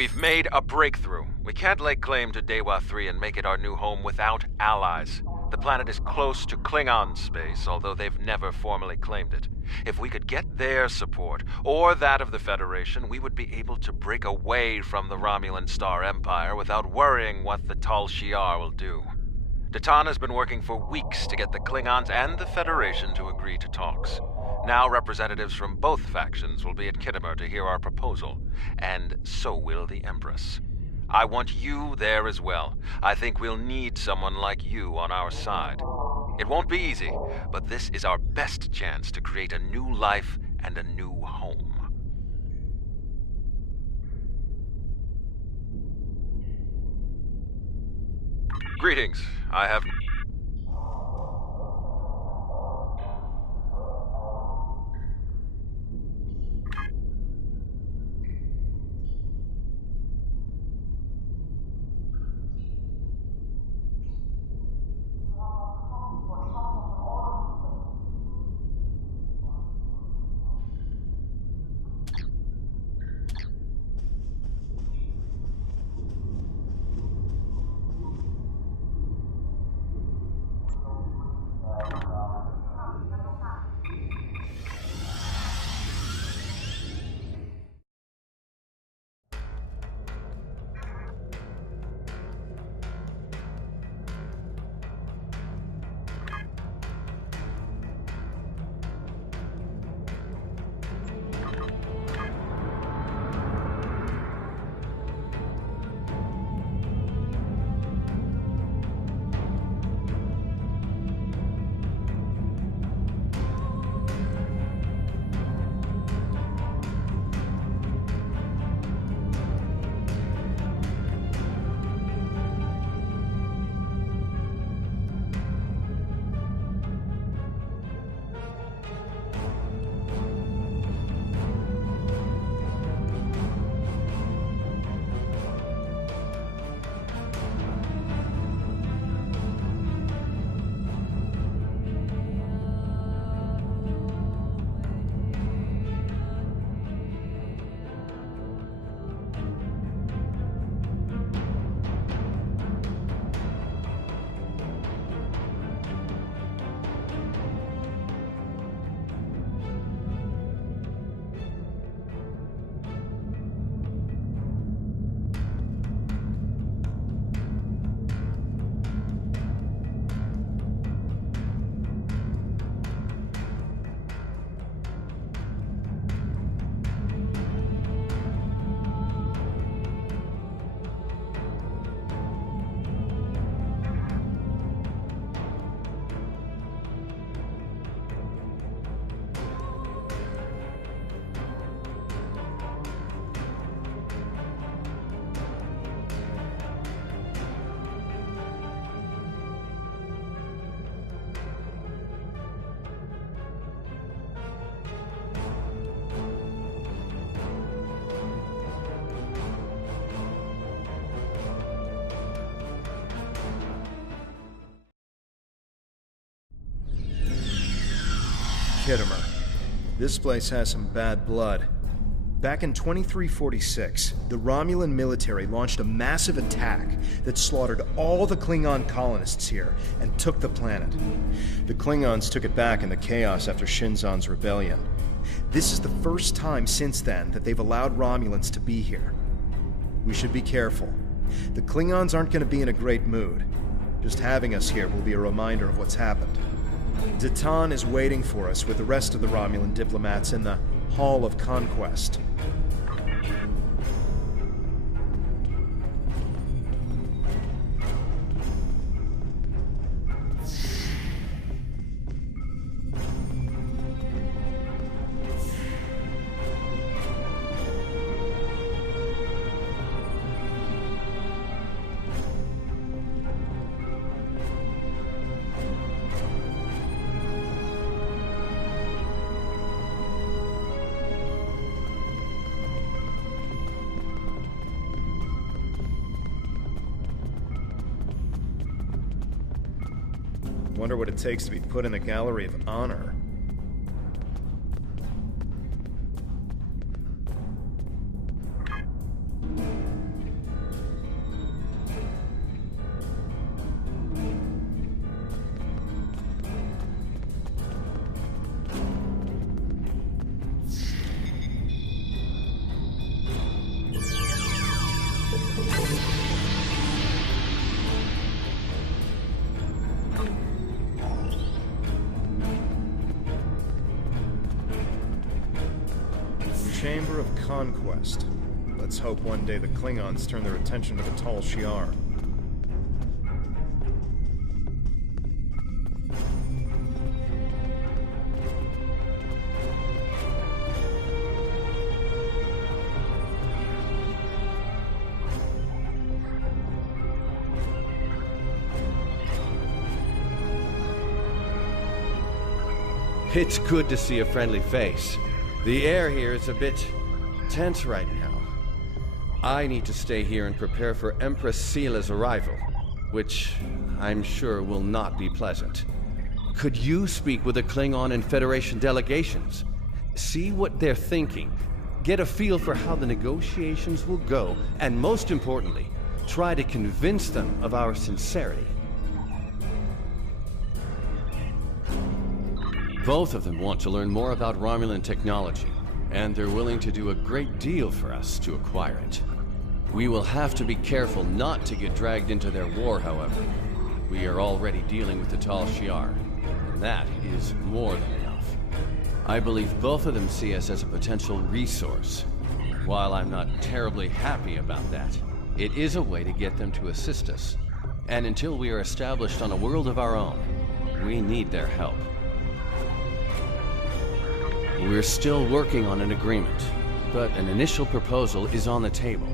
We've made a breakthrough. We can't lay claim to Dewa 3 and make it our new home without allies. The planet is close to Klingon space, although they've never formally claimed it. If we could get their support, or that of the Federation, we would be able to break away from the Romulan Star Empire without worrying what the Tal Shiar will do. Datan has been working for weeks to get the Klingons and the Federation to agree to talks. Now representatives from both factions will be at Khitomer to hear our proposal, and so will the Empress. I want you there as well. I think we'll need someone like you on our side. It won't be easy, but this is our best chance to create a new life and a new home. Greetings. I have... Khitomer. This place has some bad blood. Back in 2346, the Romulan military launched a massive attack that slaughtered all the Klingon colonists here and took the planet. The Klingons took it back in the chaos after Shinzon's rebellion. This is the first time since then that they've allowed Romulans to be here. We should be careful. The Klingons aren't going to be in a great mood. Just having us here will be a reminder of what's happened. Datan is waiting for us with the rest of the Romulan diplomats in the Hall of Conquest. Wonder what it takes to be put in the Gallery of Honor. Chamber of Conquest. Let's hope one day the Klingons turn their attention to the Tal Shiar. It's good to see a friendly face. The air here is a bit tense right now. I need to stay here and prepare for Empress Seela's arrival, which I'm sure will not be pleasant. Could you speak with the Klingon and Federation delegations? See what they're thinking, get a feel for how the negotiations will go, and most importantly, try to convince them of our sincerity. Both of them want to learn more about Romulan technology, and they're willing to do a great deal for us to acquire it. We will have to be careful not to get dragged into their war, however. We are already dealing with the Tal Shiar, and that is more than enough. I believe both of them see us as a potential resource. While I'm not terribly happy about that, it is a way to get them to assist us. And until we are established on a world of our own, we need their help. We're still working on an agreement, but an initial proposal is on the table.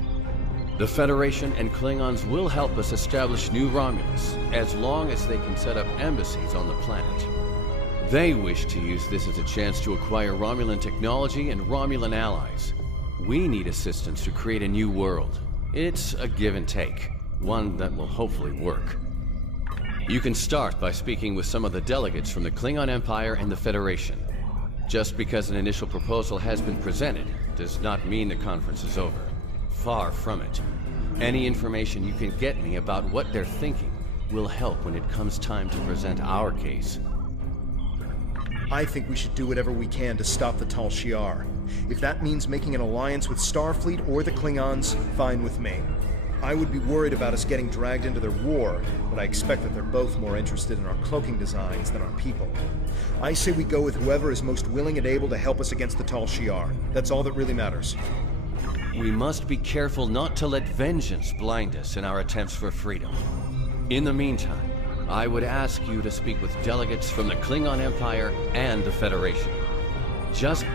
The Federation and Klingons will help us establish New Romulus, as long as they can set up embassies on the planet. They wish to use this as a chance to acquire Romulan technology and Romulan allies. We need assistance to create a new world. It's a give and take, one that will hopefully work. You can start by speaking with some of the delegates from the Klingon Empire and the Federation. Just because an initial proposal has been presented does not mean the conference is over. Far from it. Any information you can get me about what they're thinking will help when it comes time to present our case. I think we should do whatever we can to stop the Tal Shiar. If that means making an alliance with Starfleet or the Klingons, fine with me. I would be worried about us getting dragged into their war, but I expect that they're both more interested in our cloaking designs than our people. I say we go with whoever is most willing and able to help us against the Tal Shiar. That's all that really matters. We must be careful not to let vengeance blind us in our attempts for freedom. In the meantime, I would ask you to speak with delegates from the Klingon Empire and the Federation. Just...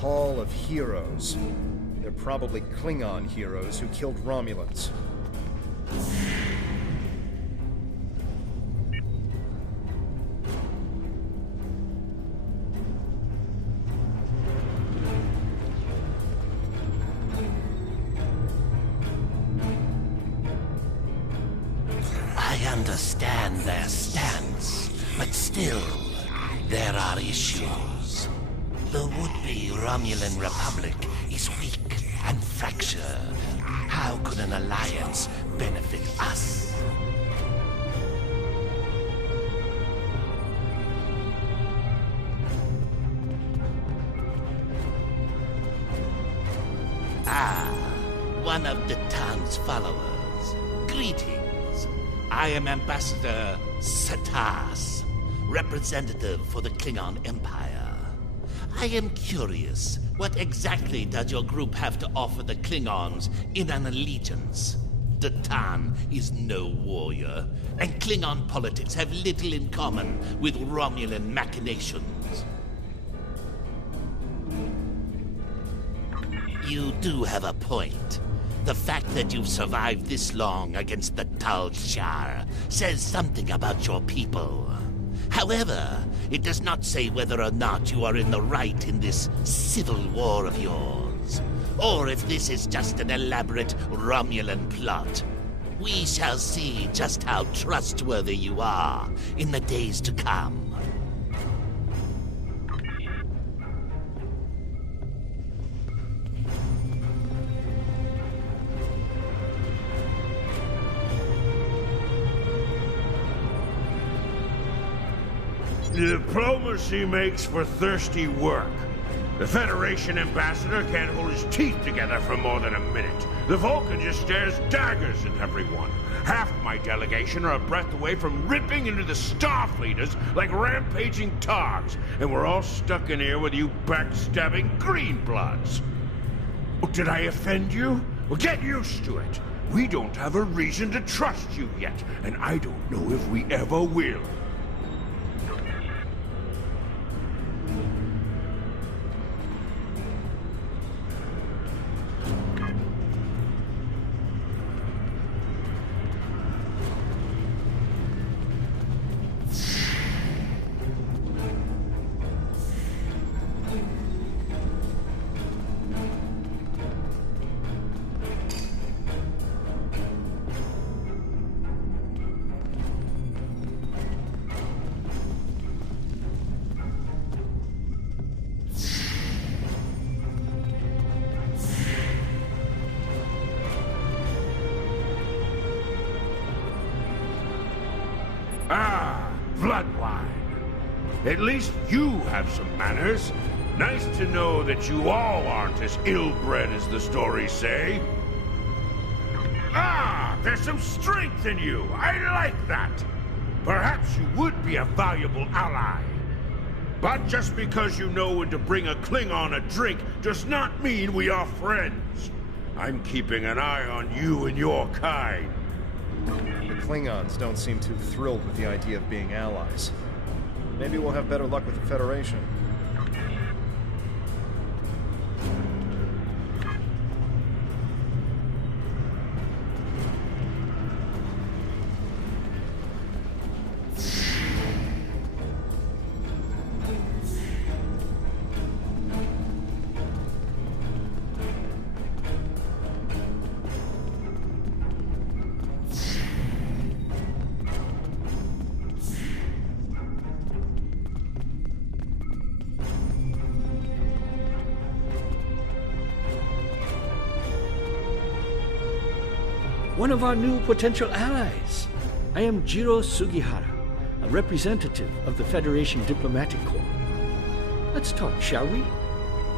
Hall of Heroes. They're probably Klingon heroes who killed Romulans. I understand their stance, but still, there are issues. The would-be Romulan Republic is weak and fractured. How could an alliance benefit us? Ah, one of the town's followers. Greetings. I am Ambassador Satas, representative for the Klingon Empire. I am curious, what exactly does your group have to offer the Klingons in an allegiance? The Tan is no warrior, and Klingon politics have little in common with Romulan machinations. You do have a point. The fact that you've survived this long against the Tal Shar says something about your people. However, it does not say whether or not you are in the right in this civil war of yours, or if this is just an elaborate Romulan plot. We shall see just how trustworthy you are in the days to come. Diplomacy makes for thirsty work. The Federation ambassador can't hold his teeth together for more than a minute. The Vulcan just stares daggers at everyone. Half my delegation are a breath away from ripping into the Starfleeters like rampaging togs, and we're all stuck in here with you backstabbing greenbloods. Oh, did I offend you? Well, get used to it. We don't have a reason to trust you yet, and I don't know if we ever will. Ah, bloodline. At least you have some manners. Nice to know that you all aren't as ill-bred as the stories say. Ah, there's some strength in you. I like that. Perhaps you would be a valuable ally. But just because you know when to bring a Klingon a drink does not mean we are friends. I'm keeping an eye on you and your kind. The Klingons don't seem too thrilled with the idea of being allies. Maybe we'll have better luck with the Federation. One of our new potential allies. I am Jiro Sugihara, a representative of the Federation Diplomatic Corps. Let's talk, shall we?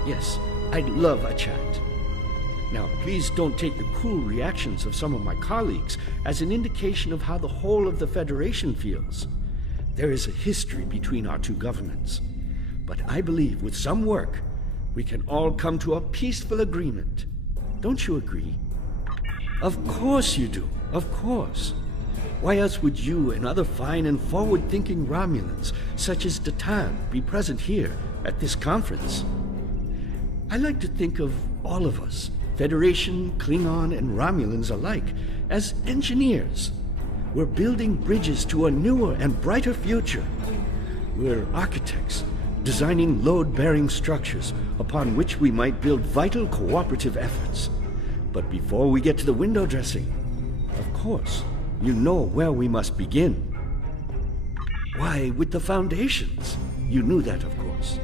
Yes, I'd love a chat. Now, please don't take the cool reactions of some of my colleagues as an indication of how the whole of the Federation feels. There is a history between our two governments. But I believe with some work, we can all come to a peaceful agreement. Don't you agree? Of course you do, of course. Why else would you and other fine and forward-thinking Romulans, such as Datan, be present here at this conference? I like to think of all of us, Federation, Klingon, and Romulans alike, as engineers. We're building bridges to a newer and brighter future. We're architects, designing load-bearing structures upon which we might build vital cooperative efforts. But before we get to the window dressing, of course, you know where we must begin. Why, with the foundations. You knew that, of course.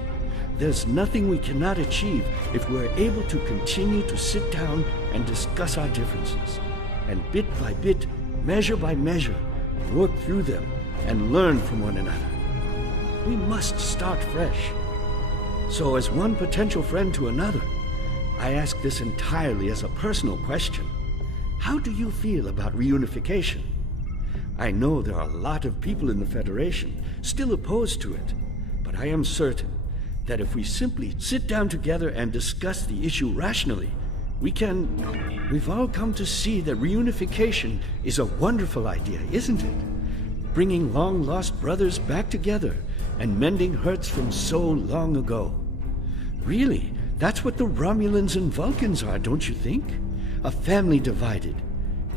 There's nothing we cannot achieve if we're able to continue to sit down and discuss our differences, and bit by bit, measure by measure, work through them and learn from one another. We must start fresh. So as one potential friend to another, I ask this entirely as a personal question. How do you feel about reunification? I know there are a lot of people in the Federation still opposed to it, but I am certain that if we simply sit down together and discuss the issue rationally, we've all come to see that reunification is a wonderful idea, isn't it? Bringing long-lost brothers back together and mending hurts from so long ago. Really, that's what the Romulans and Vulcans are, don't you think? A family divided.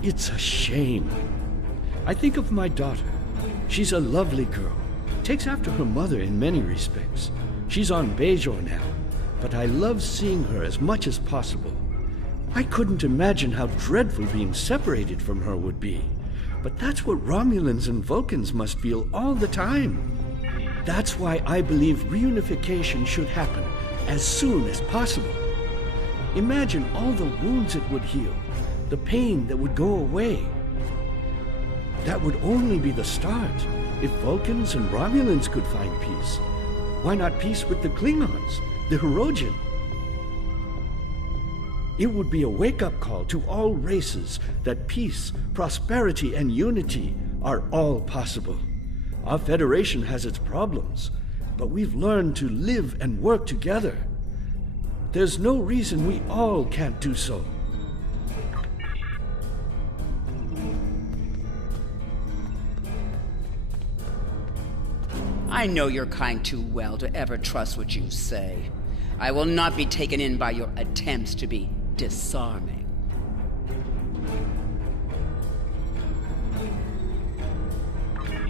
It's a shame. I think of my daughter. She's a lovely girl. Takes after her mother in many respects. She's on Bajor now, but I love seeing her as much as possible. I couldn't imagine how dreadful being separated from her would be. But that's what Romulans and Vulcans must feel all the time. That's why I believe reunification should happen as soon as possible. Imagine all the wounds it would heal, the pain that would go away. That would only be the start. If Vulcans and Romulans could find peace, why not peace with the Klingons, the Hirogen? It would be a wake-up call to all races that peace, prosperity, and unity are all possible. Our Federation has its problems, but we've learned to live and work together. There's no reason we all can't do so. I know your kind too well to ever trust what you say. I will not be taken in by your attempts to be disarming.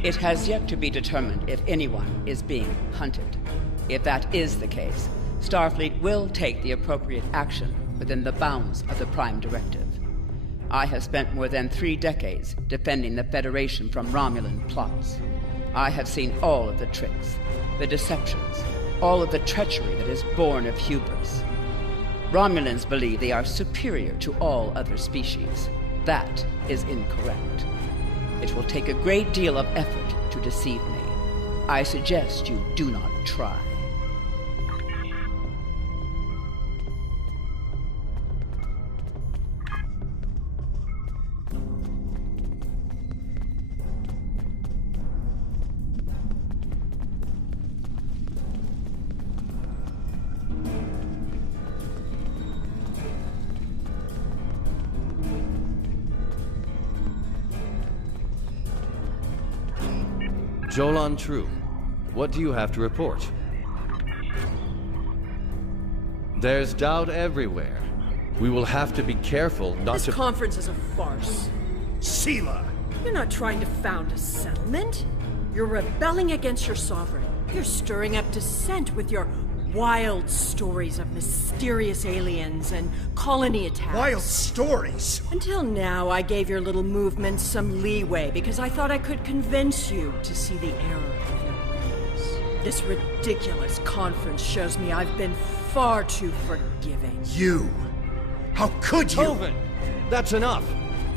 It has yet to be determined if anyone is being hunted. If that is the case, Starfleet will take the appropriate action within the bounds of the Prime Directive. I have spent more than 3 decades defending the Federation from Romulan plots. I have seen all of the tricks, the deceptions, all of the treachery that is born of hubris. Romulans believe they are superior to all other species. That is incorrect. It will take a great deal of effort to deceive me. I suggest you do not try. Jolan True, what do you have to report? There's doubt everywhere. We will have to be careful not to— This conference is a farce. Sela! You're not trying to found a settlement. You're rebelling against your sovereign. You're stirring up dissent with your wild stories of mysterious aliens and colony attacks. Wild stories? Until now, I gave your little movement some leeway because I thought I could convince you to see the error of your ways. This ridiculous conference shows me I've been far too forgiving. You! How could you? Tovin! That's enough!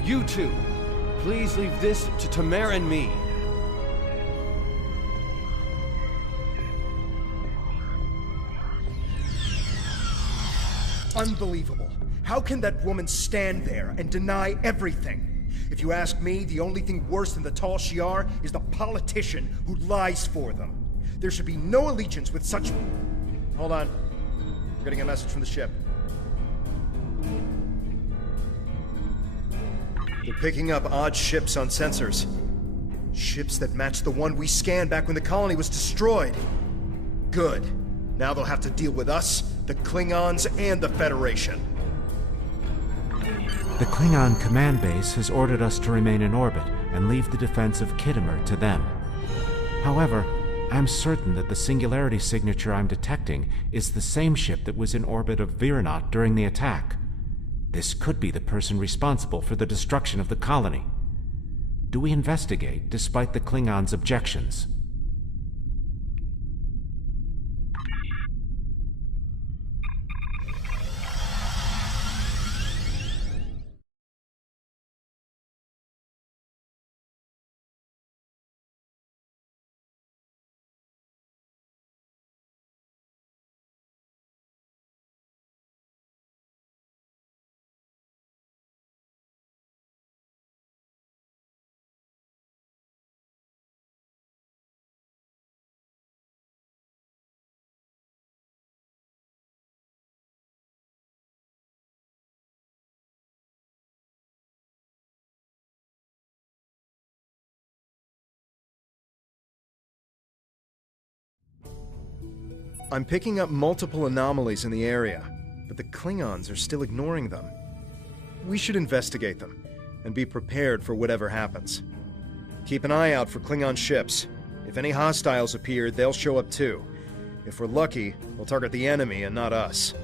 You two! Please leave this to Khitomer and me. Unbelievable. How can that woman stand there and deny everything? If you ask me, the only thing worse than the Tal Shiar is the politician who lies for them. There should be no allegiance with such— Hold on. We're getting a message from the ship. They're picking up odd ships on sensors. Ships that match the one we scanned back when the colony was destroyed. Good. Now they'll have to deal with us, the Klingons, and the Federation. The Klingon command base has ordered us to remain in orbit and leave the defense of Khitomer to them. However, I'm certain that the singularity signature I'm detecting is the same ship that was in orbit of Viranot during the attack. This could be the person responsible for the destruction of the colony. Do we investigate despite the Klingons' objections? I'm picking up multiple anomalies in the area, but the Klingons are still ignoring them. We should investigate them, and be prepared for whatever happens. Keep an eye out for Klingon ships. If any hostiles appear, they'll show up too. If we're lucky, they'll target the enemy and not us.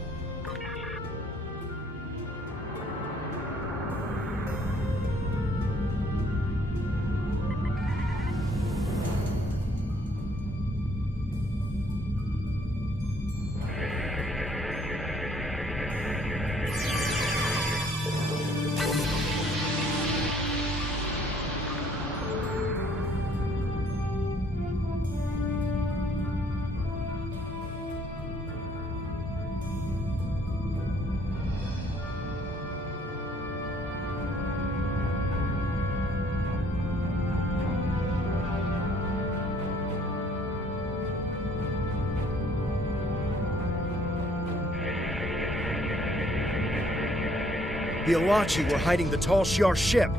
The Alachi were hiding the Tal Shiar ship.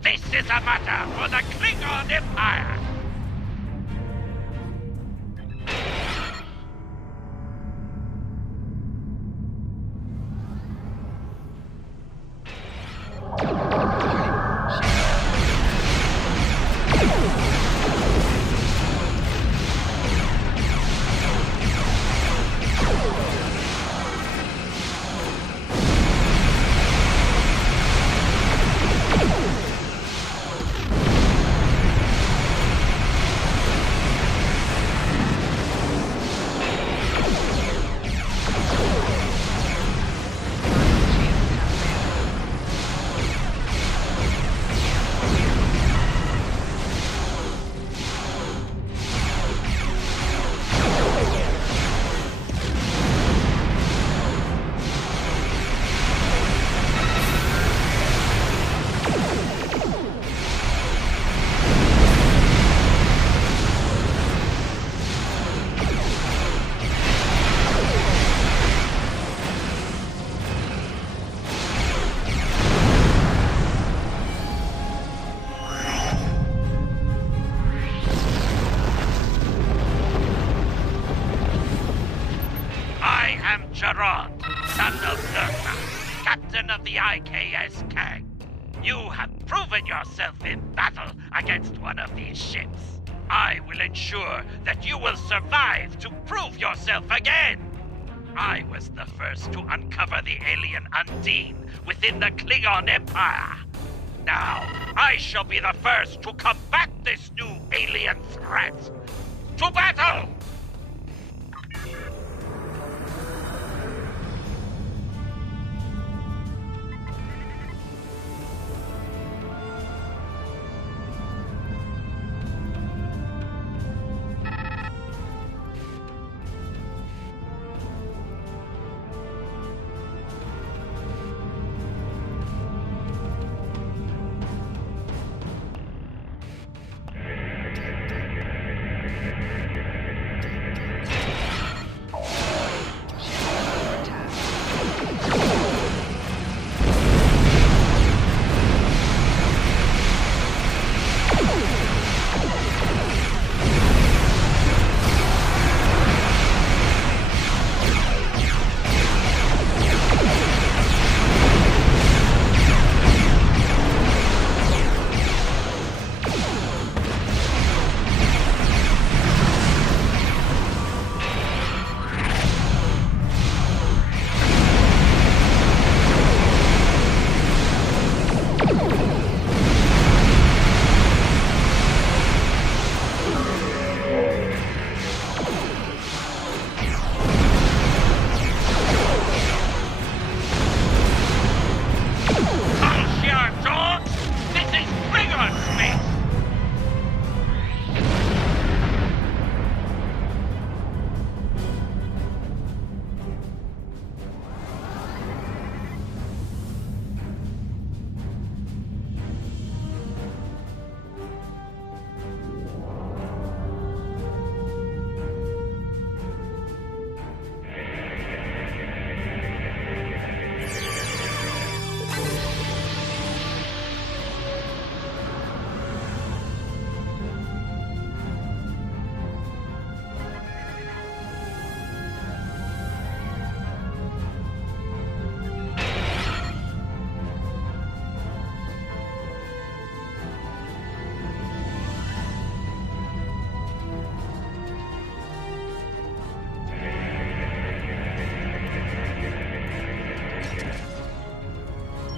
This is a matter for the Klingon Empire! Son of Lursa, captain of the IKS Kang. You have proven yourself in battle against one of these ships. I will ensure that you will survive to prove yourself again. I was the first to uncover the alien Undine within the Klingon Empire. Now, I shall be the first to combat this new alien threat. To battle!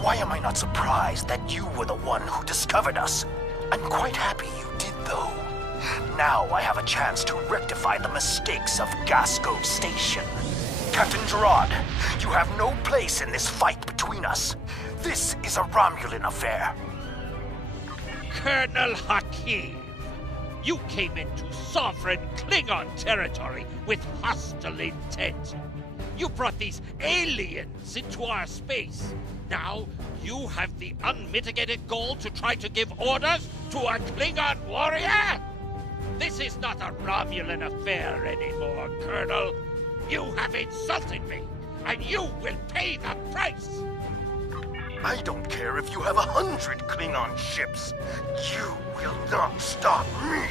Why am I not surprised that you were the one who discovered us? I'm quite happy you did, though. Now I have a chance to rectify the mistakes of Gasco Station. Captain Gerard, you have no place in this fight between us. This is a Romulan affair. Colonel Hakim, you came into sovereign Klingon territory with hostile intent. You brought these aliens into our space. Now, you have the unmitigated goal to try to give orders to a Klingon warrior? This is not a Romulan affair anymore, Colonel. You have insulted me, and you will pay the price! I don't care if you have 100 Klingon ships. You will not stop me!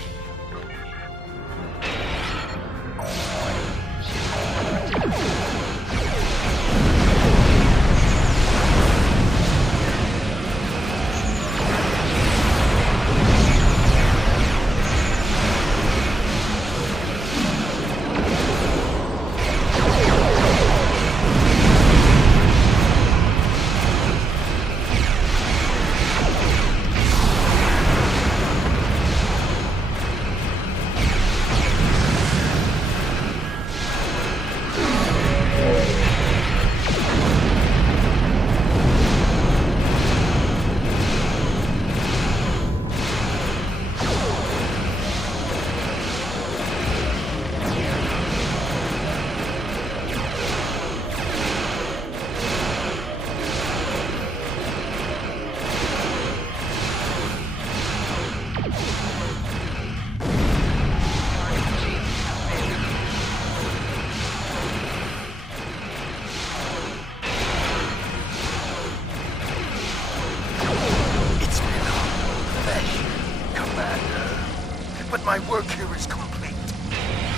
My work here is complete.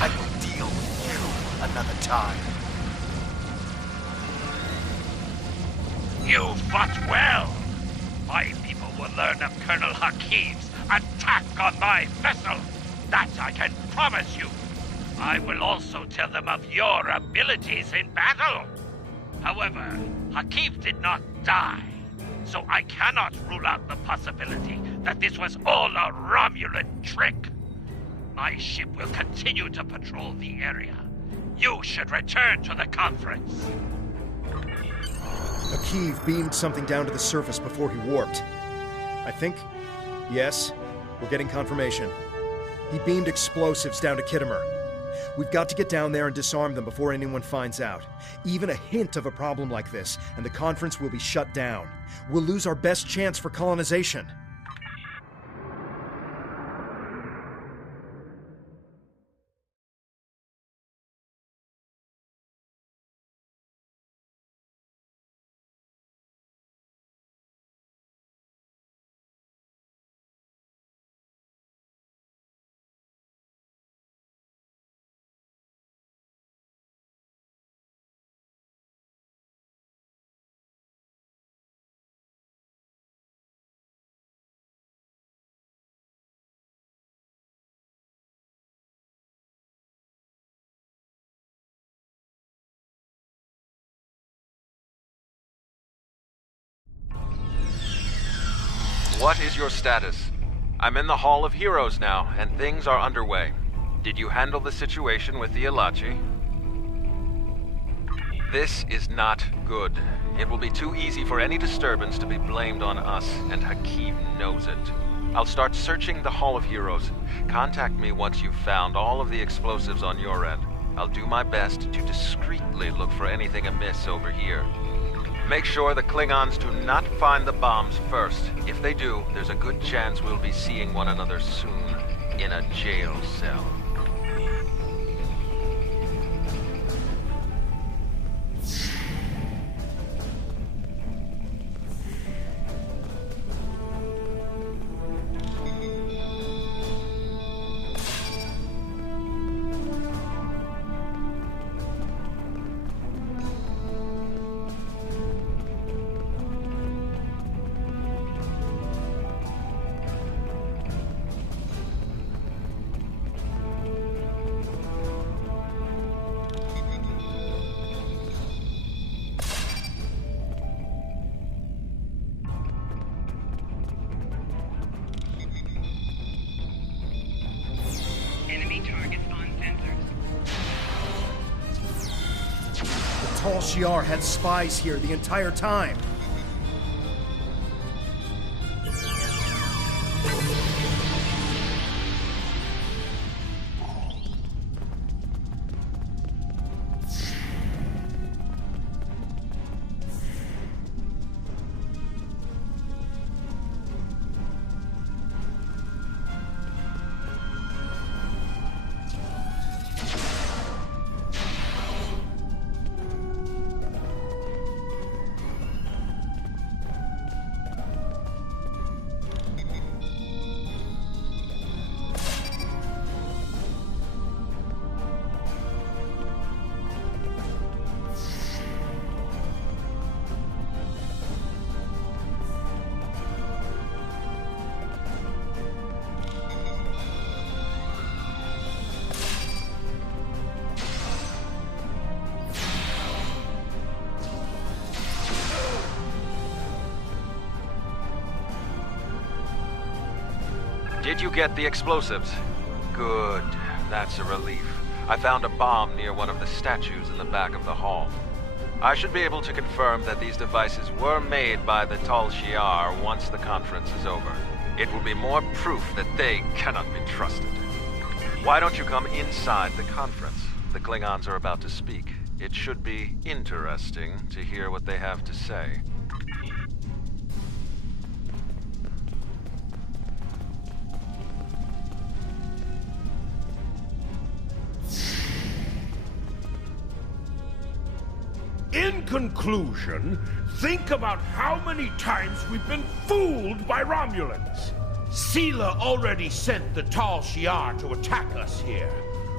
I will deal with you another time. You fought well. My people will learn of Colonel Hakim's attack on my vessel. That I can promise you. I will also tell them of your abilities in battle. However, Hakim did not die, so I cannot rule out the possibility that this was all a Romulan trick. My ship will continue to patrol the area. You should return to the conference. Akiv beamed something down to the surface before he warped. I think... yes, we're getting confirmation. He beamed explosives down to Khitomer. We've got to get down there and disarm them before anyone finds out. Even a hint of a problem like this, and the conference will be shut down. We'll lose our best chance for colonization. What is your status? I'm in the Hall of Heroes now, and things are underway. Did you handle the situation with the Ilachi? This is not good. It will be too easy for any disturbance to be blamed on us, and Hakim knows it. I'll start searching the Hall of Heroes. Contact me once you've found all of the explosives on your end. I'll do my best to discreetly look for anything amiss over here. Make sure the Klingons do not find the bombs first. If they do, there's a good chance we'll be seeing one another soon in a jail cell. Tal Shiar had spies here the entire time. Did you get the explosives? Good. That's a relief. I found a bomb near one of the statues in the back of the hall. I should be able to confirm that these devices were made by the Tal Shiar once the conference is over. It will be more proof that they cannot be trusted. Why don't you come inside the conference? The Klingons are about to speak. It should be interesting to hear what they have to say. In conclusion, think about how many times we've been fooled by Romulans. Sela already sent the Tal Shiar to attack us here.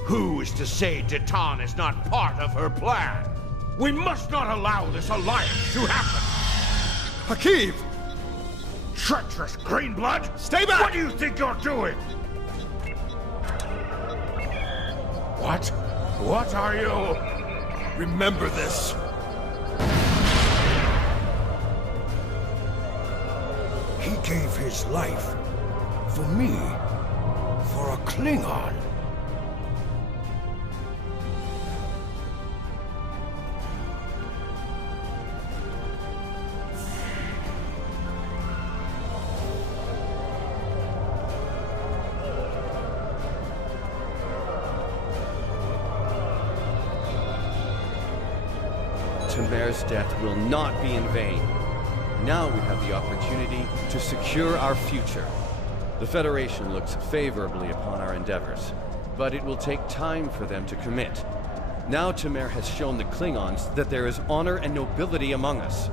Who is to say Titan is not part of her plan? We must not allow this alliance to happen. Hakeem! Treacherous Greenblood! Stay back! What do you think you're doing? What? What are you? Remember this. He gave his life for me, for a Klingon. Khitomer's death will not be in vain. Now we have the opportunity to secure our future. The Federation looks favorably upon our endeavors, but it will take time for them to commit. Now Khitomer has shown the Klingons that there is honor and nobility among us.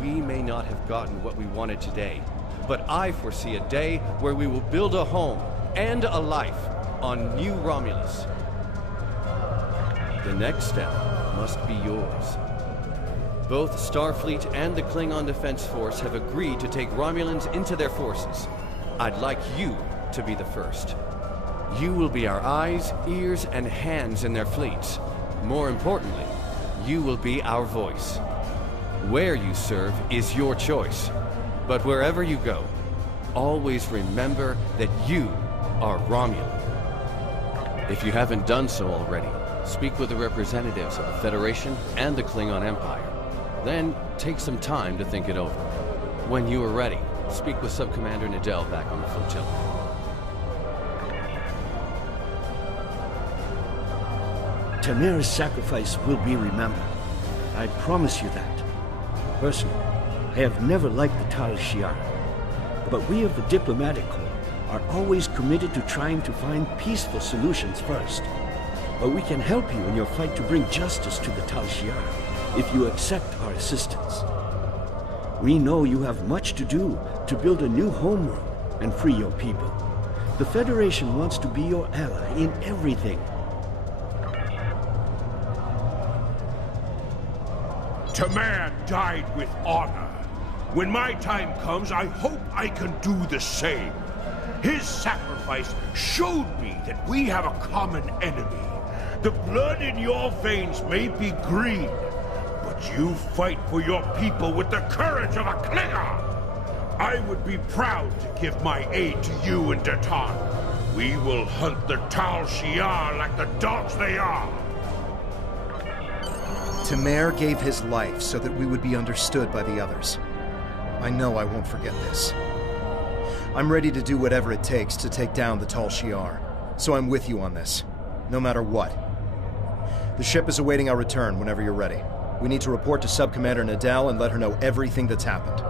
We may not have gotten what we wanted today, but I foresee a day where we will build a home and a life on New Romulus. The next step must be yours. Both Starfleet and the Klingon Defense Force have agreed to take Romulans into their forces. I'd like you to be the first. You will be our eyes, ears, and hands in their fleets. More importantly, you will be our voice. Where you serve is your choice. But wherever you go, always remember that you are Romulan. If you haven't done so already, speak with the representatives of the Federation and the Klingon Empire. Then, take some time to think it over. When you are ready, speak with Subcommander Nadell back on the flotilla. Khitomer's sacrifice will be remembered. I promise you that. Personally, I have never liked the Tal Shiar, but we of the Diplomatic Corps are always committed to trying to find peaceful solutions first. But we can help you in your fight to bring justice to the Tal Shiar, if you accept our assistance. We know you have much to do to build a new homeworld and free your people. The Federation wants to be your ally in everything. Khitomer died with honor. When my time comes, I hope I can do the same. His sacrifice showed me that we have a common enemy. The blood in your veins may be green, but you fight for your people with the courage of a Klingon. I would be proud to give my aid to you and Titan. We will hunt the Tal Shiar like the dogs they are. Khitomer gave his life so that we would be understood by the others. I know I won't forget this. I'm ready to do whatever it takes to take down the Tal Shiar, so I'm with you on this, no matter what. The ship is awaiting our return whenever you're ready. We need to report to Sub-Commander Nadal and let her know everything that's happened.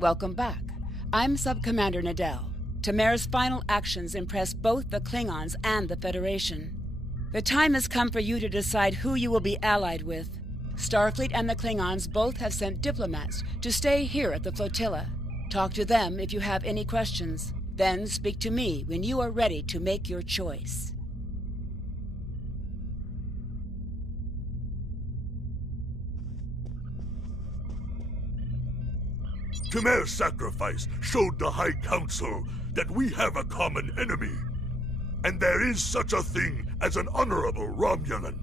Welcome back. I'm Sub-Commander Nadell. Tamer's final actions impressed both the Klingons and the Federation. The time has come for you to decide who you will be allied with. Starfleet and the Klingons both have sent diplomats to stay here at the flotilla. Talk to them if you have any questions. Then speak to me when you are ready to make your choice. Tamer's sacrifice showed the High Council that we have a common enemy. And there is such a thing as an honorable Romulan.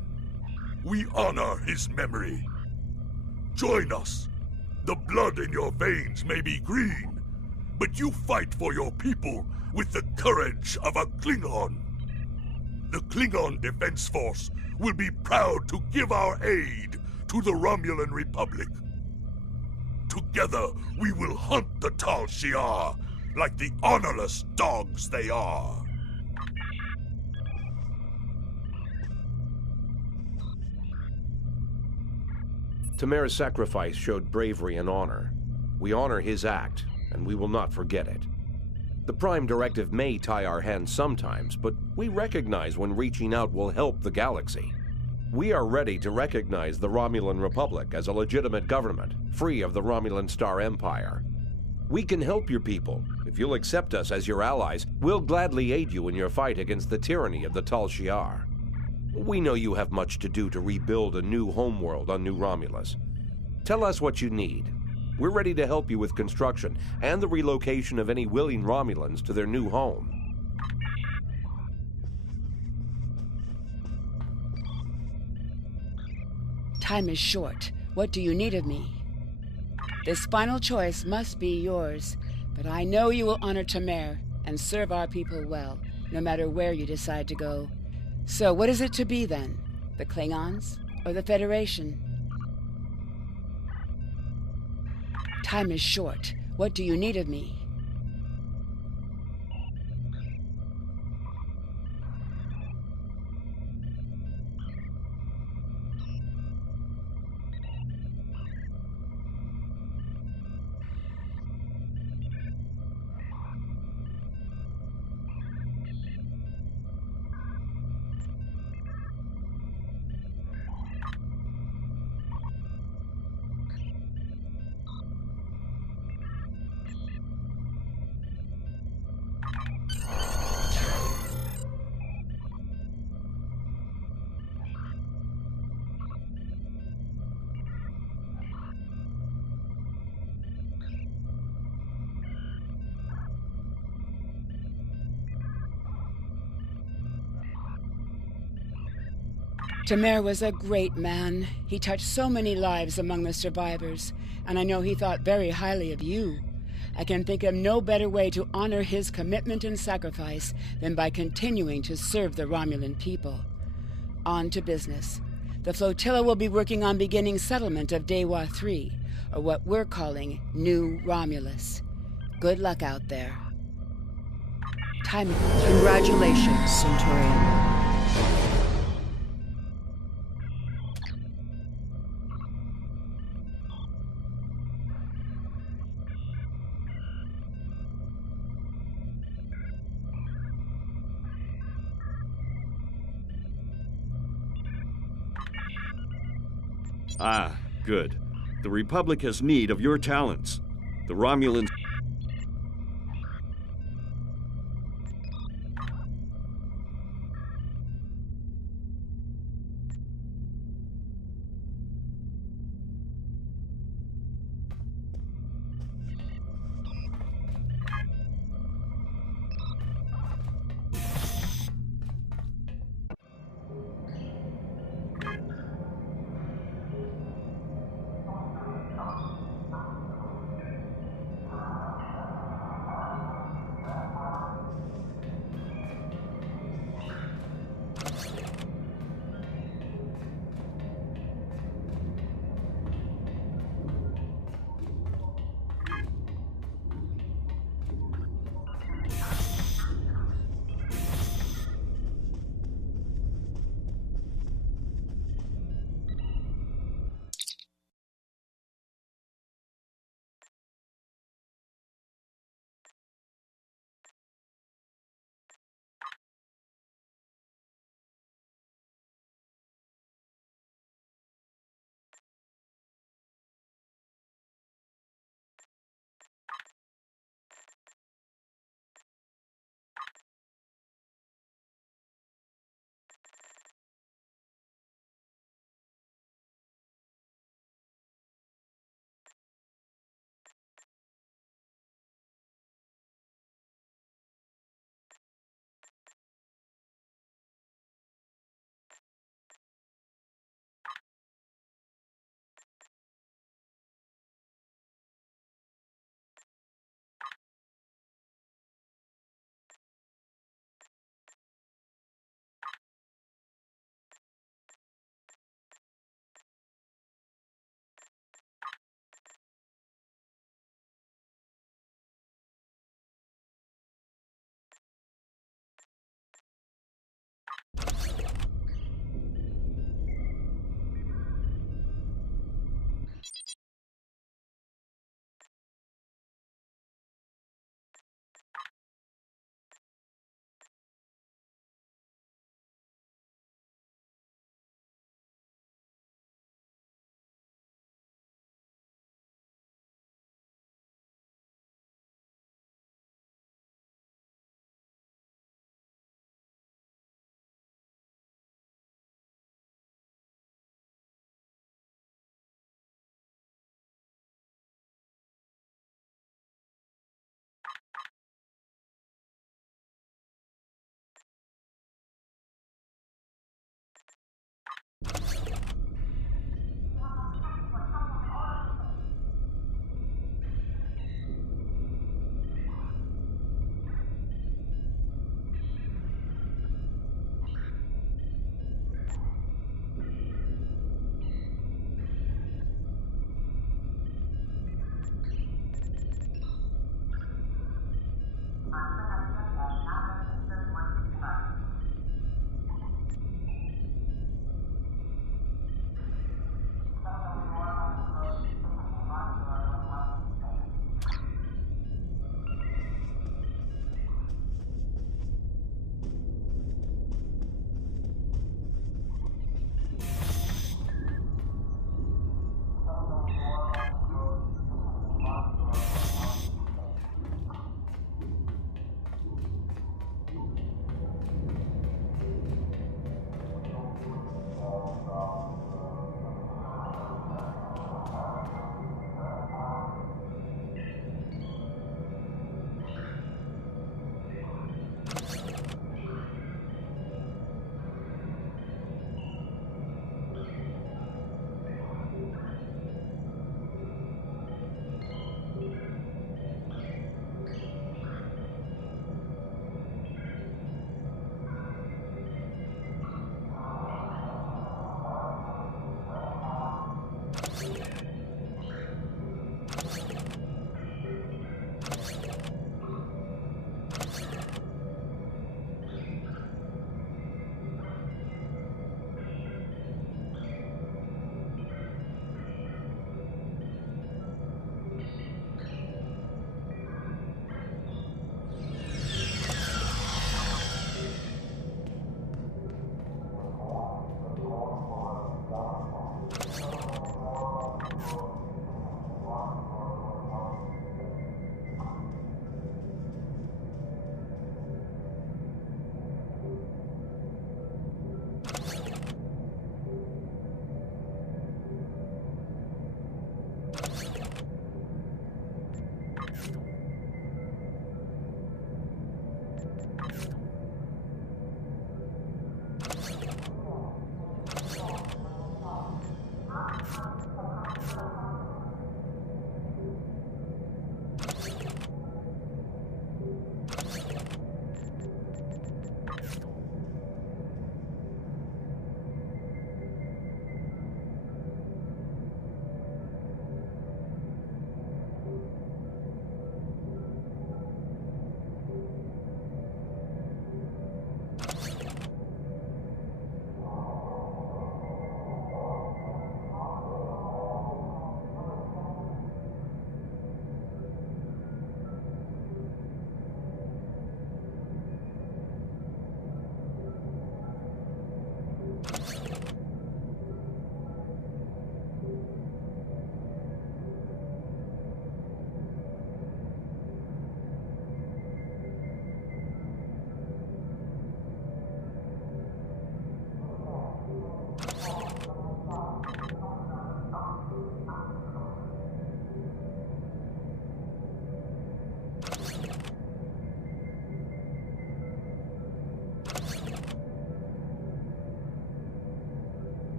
We honor his memory. Join us. The blood in your veins may be green, but you fight for your people with the courage of a Klingon. The Klingon Defense Force will be proud to give our aid to the Romulan Republic. Together, we will hunt the Tal Shiar like the honorless dogs they are. Tamer's sacrifice showed bravery and honor. We honor his act, and we will not forget it. The Prime Directive may tie our hands sometimes, but we recognize when reaching out will help the galaxy. We are ready to recognize the Romulan Republic as a legitimate government, free of the Romulan Star Empire. We can help your people. If you'll accept us as your allies, we'll gladly aid you in your fight against the tyranny of the Tal Shiar. We know you have much to do to rebuild a new homeworld on New Romulus. Tell us what you need. We're ready to help you with construction and the relocation of any willing Romulans to their new home. Time is short. What do you need of me? This final choice must be yours, but I know you will honor Tamer and serve our people well, no matter where you decide to go. So what is it to be then? The Klingons or the Federation? Time is short. What do you need of me? Tamer was a great man. He touched so many lives among the survivors, and I know he thought very highly of you. I can think of no better way to honor his commitment and sacrifice than by continuing to serve the Romulan people. On to business. The flotilla will be working on beginning settlement of Dewa 3, or what we're calling New Romulus. Good luck out there. Time. Congratulations, Centurion. Ah, good. The Republic has need of your talents. The Romulans...